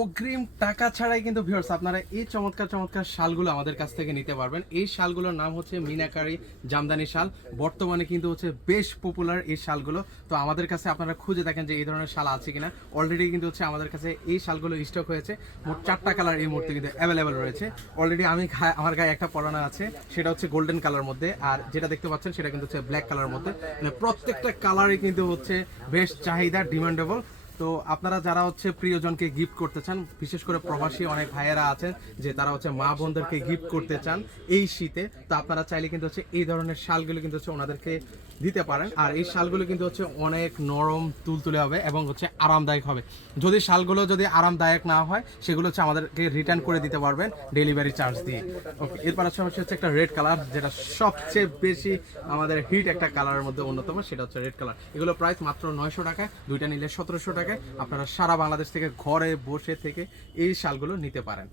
অগ্রিম টাকা ছাড়াই কিন্তু ভিউয়ার্স আপনারা এই চমৎকার চমৎকার শালগুলো আমাদের কাছ থেকে নিতে পারবেন। এই শালগুলোর নাম হচ্ছে মিনাকারি জামদানি শাল। বর্তমানে কিন্তু হচ্ছে বেশ পপুলার এই শালগুলো। তো আমাদের কাছে আপনারা খুঁজে দেখেন যে এই ধরনের শাল আছে কিনা। অলরেডি কিন্তু হচ্ছে আমাদের কাছে এই শালগুলো স্টক হয়েছে। মোট চারটা কালার এই মুহূর্তে কিন্তু অ্যাভেলেবেল রয়েছে। অলরেডি আমি আমার গায়ে একটা পরানো আছে। সেটা হচ্ছে গোল্ডেন কালার মধ্যে। আর যেটা দেখতে পাচ্ছেন সেটা কিন্তু হচ্ছে ব্ল্যাক কালার মধ্যে। মানে প্রত্যেকটা কালারই কিন্তু হচ্ছে বেশ চাহিদা ডিমান্ডেবল তো আপনারা যারা হচ্ছে প্রিয়জনকে গিফট করতে চান, বিশেষ করে প্রবাসী অনেক ভাইয়েরা আছেন যে তারা হচ্ছে মা বোনদেরকে গিফট করতে চান এই শীতে, তো আপনারা চাইলে কিন্তু হচ্ছে এই ধরনের শালগুলো কিন্তু হচ্ছে ওনাদেরকে দিতে পারেন। আর এই শালগুলো কিন্তু হচ্ছে অনেক নরম, তুলতুলে হবে এবং হচ্ছে আরামদায়ক হবে। যদি শালগুলো যদি আরামদায়ক না হয়, সেগুলো হচ্ছে আমাদেরকে রিটার্ন করে দিতে পারবেন ডেলিভারি চার্জ দিয়ে। ওকে এরপর হচ্ছে হচ্ছে একটা রেড কালার যেটা সবচেয়ে বেশি আমাদের হিট একটা কালারের মধ্যে অন্যতম, সেটা হচ্ছে রেড কালার এগুলো প্রাইস মাত্র নয়শো টাকায়, দুইটা নিলে সতেরোশো টাকায় আপনারা সারা বাংলাদেশ থেকে ঘরে বসে থেকে এই শালগুলো নিতে পারেন।